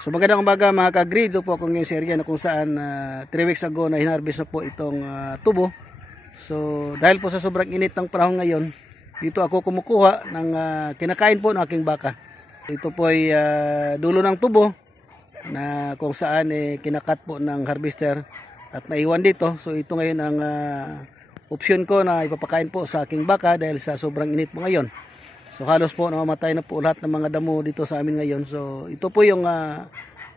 So magandang umaga mga ka-agri, dito po ako ngayon sa area na kung saan 3 weeks ago na hinarvest na po itong tubo. So dahil po sa sobrang init ng panahon ngayon, dito ako kumukuha ng kinakain po ng aking baka. Ito po ay dulo ng tubo na kung saan kinakat po ng harvester at naiwan dito. So ito ngayon ang option ko na ipapakain po sa aking baka dahil sa sobrang init po ngayon. So halos po namamatay na po lahat ng mga damo dito sa amin ngayon. So ito po yung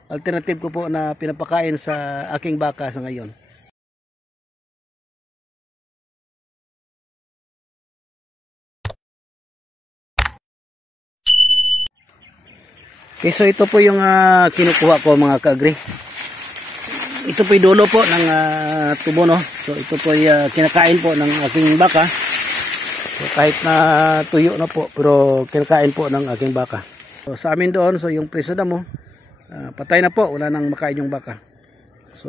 alternative ko po na pinapakain sa aking baka sa ngayon. Okay, so ito po yung kinukuha ko mga ka-agri. Ito po yung dulo po ng tubo, no? So ito po yung kinakain po ng aking baka. So kahit na tuyo na po, pero kinakain po ng aking baka. So sa amin doon, so yung preso damo, patay na po, wala nang makain yung baka. So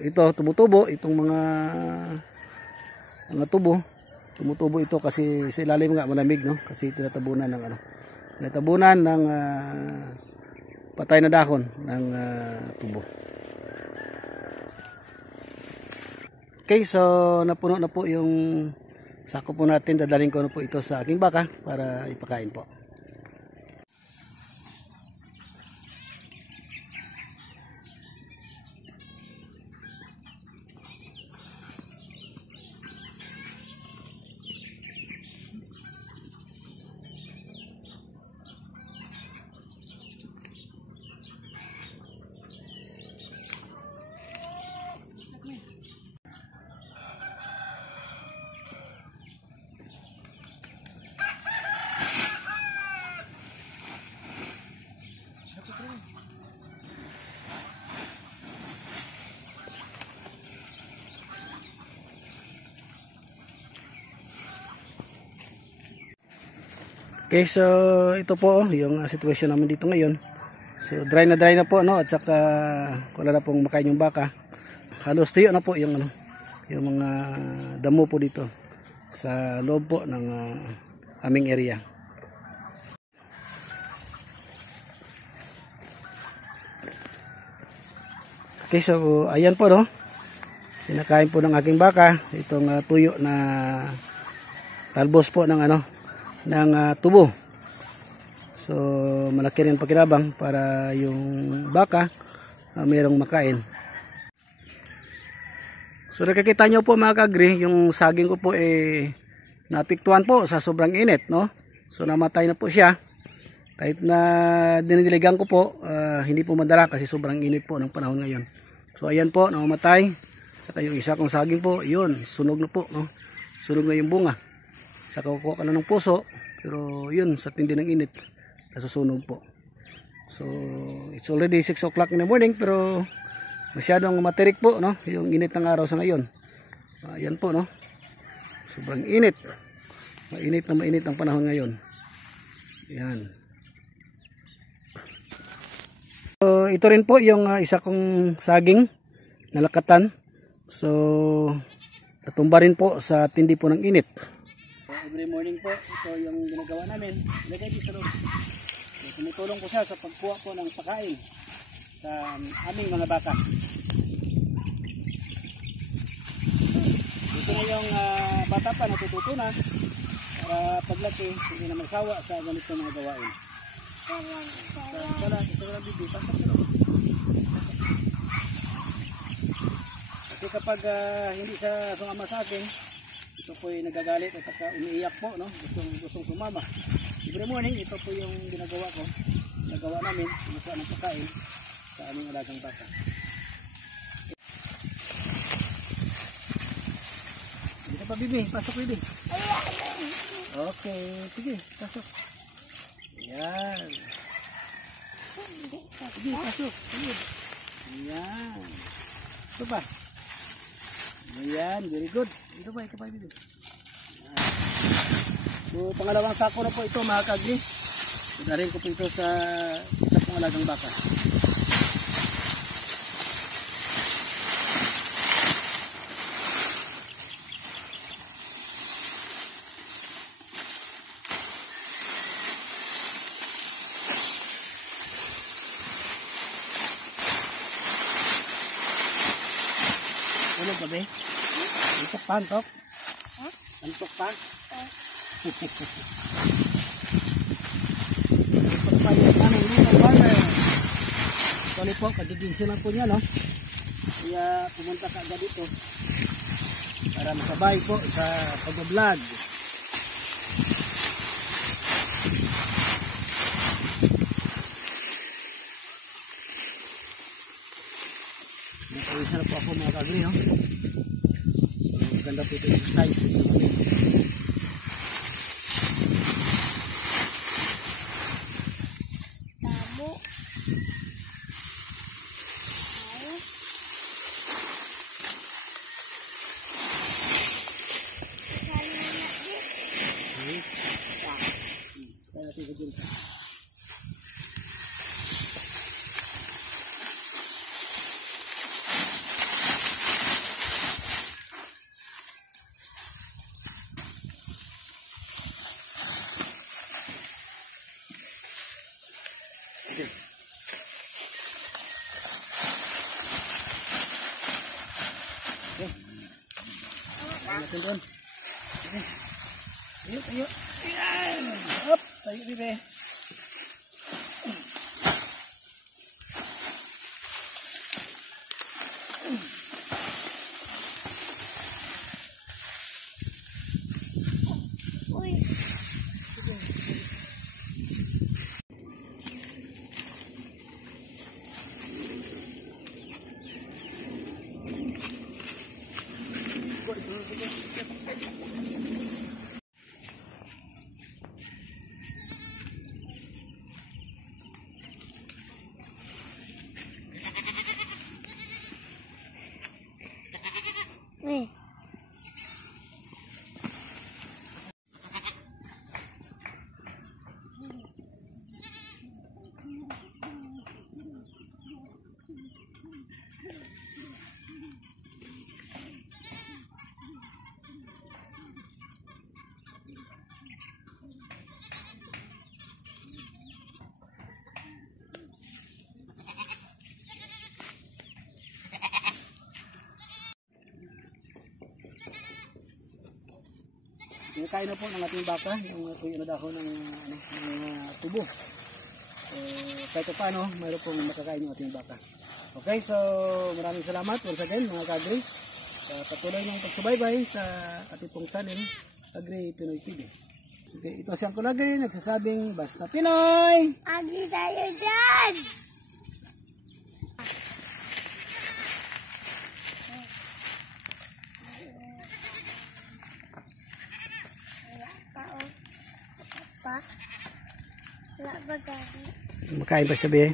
ito, tumutubo, itong mga tubo, tumutubo ito kasi sa ilalim nga malamig, no? Kasi tinatabunan ng patay na dahon ng tubo. Okay, so napuno na po yung sako po natin. Dadalhin ko na po ito sa aking baka para ipakain po. Okay, so ito po yung sitwasyon namin dito ngayon. So dry na po, no, at saka wala na pong makain yung baka. Halos tuyo na po yung mga damo po dito sa loob po ng aming area. Okay, so ayan po, no. Kinakain po ng aking baka itong tuyo na talbos po ng tubo. So malaki rin pakinabang para yung baka mayroong makain. So nakikita nyo po mga ka-agri, yung saging ko po napiktuan po sa sobrang init, no? So namatay na po siya. Kahit na dinidiligan ko po, hindi po madala kasi sobrang init po ng panahon ngayon. So ayan po, namamatay. Saka yung isa kong saging po, yun, sunog na po, no? Sunog na yung bunga. Saka kukuha ka na ng puso, pero yun, sa tindi ng init, nasusunog po. So, it's already 6 o'clock in the morning, pero masyadong matirik po, no? Yung init ng araw sa ngayon. Ayan po, no? Sobrang init. Mainit ang panahon ngayon. Ayan. So, ito rin po yung isa kong saging, nalakatan. So, natumba rin po sa tindi po ng init. Every morning po, ito yung ginagawa namin. Ilagay dito sa loob. Tumutulong ko siya sa pagkuha po ng pagkain sa aming mga baka. Ito na yung bata pa, natututo na para paglaki, hindi na magsawa sa ganito mga gawain. Kasi kapag hindi siya sumama sa akin, ito po yung nagagalit at umiiyak po, no? Gustong sumama. Every morning, ito po yung ginagawa ko. Nagawa namin, sinukuha ng pagkain sa aming alagang baka. Dito pa, Bibi. Pasok, Bibi. Okay. Sige, pasok. Ayan. Sige, pasok. Sige. Ayan. Ito pa. Ayan, very good. Ito pa, Bibi. So, pangalawang sako na po ito mga ka-agri. So, darin ko po ito sa isa pong alagang baka. Tulog ba, be? Antok pa, antok? Antok pa? Antok pa yung tanong dito, farmer. Actually po, kagiginsin lang po niya, no? Kaya pumunta ka agad dito para masabay po sa pag-vlog. Nakawisa na po ako mga kagri, no? So, maganda po ito yung size. Tabo. Natin doon. Okay. Tayo, tayo. Ayan. Up. Tayo, bibe. Uy. Uy. Kain na po ng ating baka, yung dahon ng, tubo. Kahit paano, mayroon pong makakain yung ating baka. Okay, so maraming salamat once again mga kagri sa patuloy ng pagsubaybay sa ating pong channel, Agri Pinoy TV. Okay, ito siyang kulagay, nagsasabing basta Pinoy! Agri tayo dyan! Wala ba gani? Makain pa siya, be.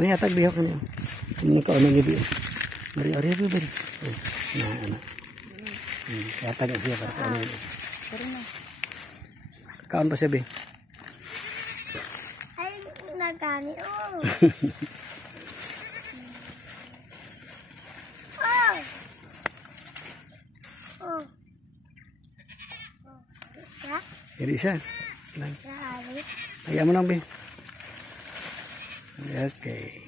May atag biyo ka niyo. Hindi ko ano gibi. Bari, bari. Nah. Atag siya para ano. Kaon pa siya, be. Ay, nagani. Oh. Oh. Jadi isa. Sari. Ayaw mo lang, be. Okay.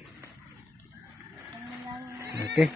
Okay.